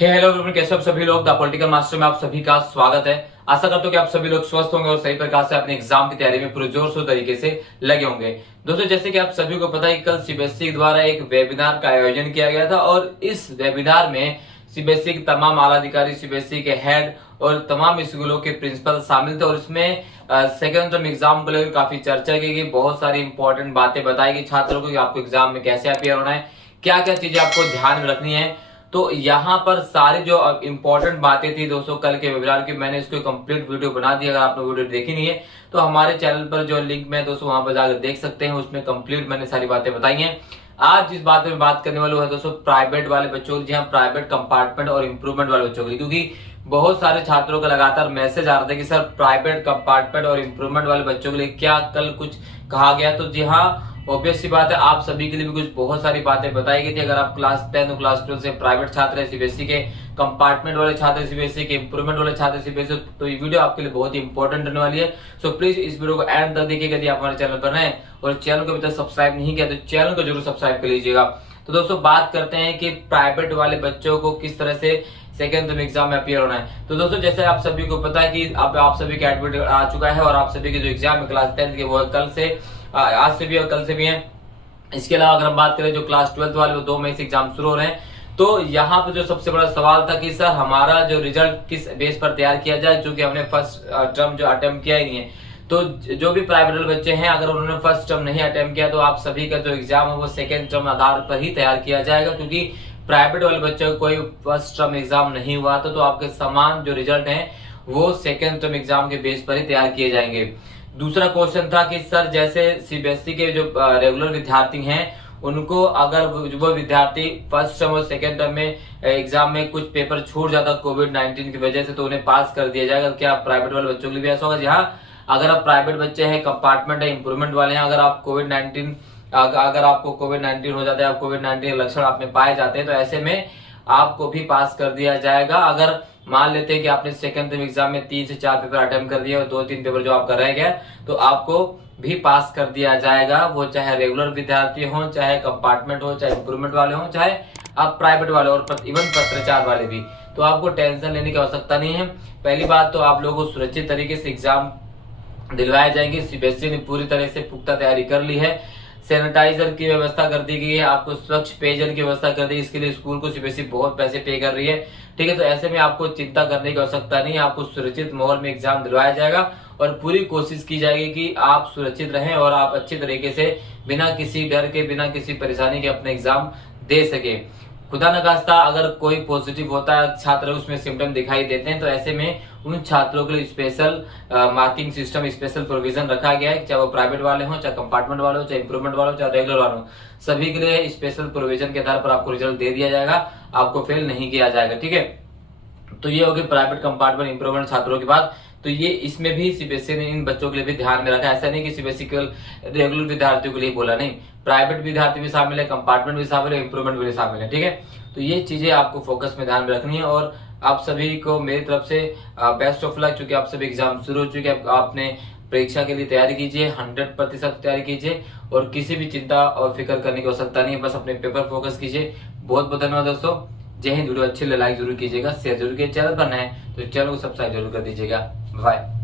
Hello everyone, कैसे आप सभी लोग। द पॉलिटिकल मास्टर में आप सभी का स्वागत है। आशा करता हूं कि आप सभी लोग स्वस्थ होंगे और सही प्रकार से अपने एग्जाम की तैयारी में पूरे जोर शोर तरीके से लगे होंगे। दोस्तों, जैसे कि आप सभी को पता है, कल सीबीएसई द्वारा एक वेबिनार का आयोजन किया गया था और इस वेबिनार में सीबीएसई के तमाम आला अधिकारी, सीबीएसई के हेड और तमाम स्कूलों के प्रिंसिपल शामिल थे और इसमें सेकेंड टर्म एग्जाम को लेकर काफी चर्चा की गई। बहुत सारी इंपॉर्टेंट बातें बताई गई छात्रों को कि आपको एग्जाम में कैसे अपियर होना है, क्या क्या चीजें आपको ध्यान में रखनी है। तो यहाँ पर सारी जो इंपॉर्टेंट बातें थी दोस्तों कल के वेबिनार की, मैंने इसको कंप्लीट वीडियो बना दी। अगर आपने वीडियो देखी नहीं है तो हमारे चैनल पर जो लिंक में दोस्तों वहां पर जाकर देख सकते हैं, उसमें कंप्लीट मैंने सारी बातें बताई हैं। आज जिस बात में बात करने वाला है दोस्तों, प्राइवेट वाले बच्चों, जी हाँ, प्राइवेट कंपार्टमेंट और इम्प्रूवमेंट वाले बच्चों के लिए, क्योंकि बहुत सारे छात्रों का लगातार मैसेज आ रहा था कि सर प्राइवेट कंपार्टमेंट और इम्प्रूवमेंट वाले बच्चों के लिए क्या कल कुछ कहा गया। तो जी हाँ, ऑब्वियस सी बात है, आप सभी के लिए भी कुछ बहुत सारी बातें बताई गई थी। अगर आप क्लास 10 और क्लास 12 से प्राइवेट छात्र है, सीबीएसई के कंपार्टमेंट वाले छात्र, सीबीएसई के इम्प्रूवमेंट वाले छात्र सीबीएसई, तो ये वीडियो आपके लिए बहुत ही इंपॉर्टेंट रहने वाली है। सो प्लीज इस वीडियो को एंड तक देखिएगा। यदि आप हमारे चैनल पर हैं और चैनल को अभी तक सब्सक्राइब नहीं किया तो चैनल को जरूर सब्सक्राइब कर लीजिएगा। तो दोस्तों, बात करते हैं कि प्राइवेट वाले बच्चों को किस तरह से सेकेंड टर्म एग्जाम में अपियर होना है। तो दोस्तों, जैसे आप सभी को पता है कि आप सभी का एडमिट आ चुका है और आप सभी के जो एग्जाम है क्लास 10 के, वो कल से, आज से भी और कल से भी है। इसके अलावा अगर हम बात करें जो क्लास 12 वाले, वो 2 मई से एग्जाम शुरू हो रहे हैं। तो यहाँ पे जो सबसे बड़ा सवाल था कि सर हमारा जो रिजल्ट किस बेस पर तैयार किया जाए, क्योंकि हमने फर्स्ट टर्म जो अटेम्प्ट किया ही नहीं है। तो जो भी प्राइवेट बच्चे हैं, अगर उन्होंने फर्स्ट टर्म नहीं अटेम्प्ट किया तो आप सभी का जो एग्जाम है वो सेकेंड टर्म आधार पर ही तैयार किया जाएगा, क्योंकि प्राइवेट वाले बच्चों को कोई फर्स्ट टर्म एग्जाम नहीं हुआ था। तो आपके समान जो रिजल्ट है वो सेकेंड टर्म एग्जाम के बेस पर ही तैयार किए जाएंगे। दूसरा क्वेश्चन था कि सर जैसे सीबीएसई के जो रेगुलर विद्यार्थी हैं, उनको अगर वो विद्यार्थी फर्स्ट टर्म और सेकेंड टर्म में एग्जाम में कुछ पेपर छूट जाता कोविड-19 की वजह से, तो उन्हें पास कर दिया जाएगा। क्या प्राइवेट वाले बच्चों के लिए भी ऐसा होगा? जी हाँ, अगर आप प्राइवेट बच्चे हैं, कंपार्टमेंट है, इम्प्रूवमेंट वाले हैं, अगर आपको कोविड-19 हो जाता है, कोविड-19 लक्षण आप में पाए जाते हैं, तो ऐसे में आपको भी पास कर दिया जाएगा। अगर मान लेते हैं कि आपने सेकंड टर्म एग्जाम में 3 से 4 पेपर अटेम्प्ट कर दिए और 2-3 पेपर जो आपका रह गया, तो आपको भी पास कर दिया जाएगा। वो चाहे रेगुलर विद्यार्थी हो, चाहे कंपार्टमेंट हो, चाहे इम्प्रूवमेंट वाले हो, चाहे आप प्राइवेट वाले और इवन पत्राचार वाले भी। तो आपको टेंशन लेने की आवश्यकता नहीं है। पहली बात तो आप लोगों को सुरक्षित तरीके से एग्जाम दिलवाए जाएंगे। सीबीएसई ने पूरी तरह से पुख्ता तैयारी कर ली है। सैनिटाइजर की व्यवस्था कर दी गई है, आपको स्वच्छ पेयजल की व्यवस्था कर दी। इसके लिए स्कूल को सीबीएसई बहुत पैसे पे कर रही है, ठीक है। तो ऐसे में आपको चिंता करने की आवश्यकता नहीं है। आपको सुरक्षित माहौल में एग्जाम दिलवाया जाएगा और पूरी कोशिश की जाएगी कि आप सुरक्षित रहें और आप अच्छे तरीके से बिना किसी डर के, बिना किसी परेशानी के अपने एग्जाम दे सके। खुदा न खास्ता अगर कोई पॉजिटिव होता है छात्र, उसमें सिम्टम दिखाई देते हैं, तो ऐसे में उन छात्रों के लिए special marking system, special provision रखा गया है। चाहे वो प्राइवेट वाले हो, चाहे कंपार्टमेंट वाले हो, चाहे इंप्रूवमेंट वाले हो, चाहे रेगुलर वाले हो, सभी के लिए स्पेशल प्रोविजन के आधार पर आपको रिजल्ट दे दिया जाएगा, आपको फेल नहीं किया जाएगा, ठीक है। तो ये होगी प्राइवेट, कंपार्टमेंट, इंप्रूवमेंट छात्रों की बात। तो ये इसमें भी सीबीएसई ने इन बच्चों के लिए भी ध्यान में रखा। ऐसा नहीं कि सीबीएसई केवल रेगुलर विद्यार्थियों के लिए बोला, नहीं, प्राइवेट विद्यार्थी भी शामिल है, कंपार्टमेंट भी शामिल है, इंप्रूवमेंट भी शामिल है, ठीक है। तो ये चीजें आपको फोकस में ध्यान में रखनी है और आप सभी को मेरी तरफ से बेस्ट ऑफ लक, क्योंकि आप सभी एग्जाम शुरू हो चुके हैं। आपने परीक्षा के लिए तैयारी कीजिए, 100% तैयारी कीजिए और किसी भी चिंता और फिक्र करने की आवश्यकता नहीं है। बस अपने पेपर फोकस कीजिए। बहुत बहुत धन्यवाद दोस्तों। जय हिंद। वीडियो अच्छी लगे लाइक जरूर कीजिएगा, शेयर जरूर कीजिए। चैनल पर नए तो चैनल को सब्सक्राइब जरूर कर दीजिएगा। बाय।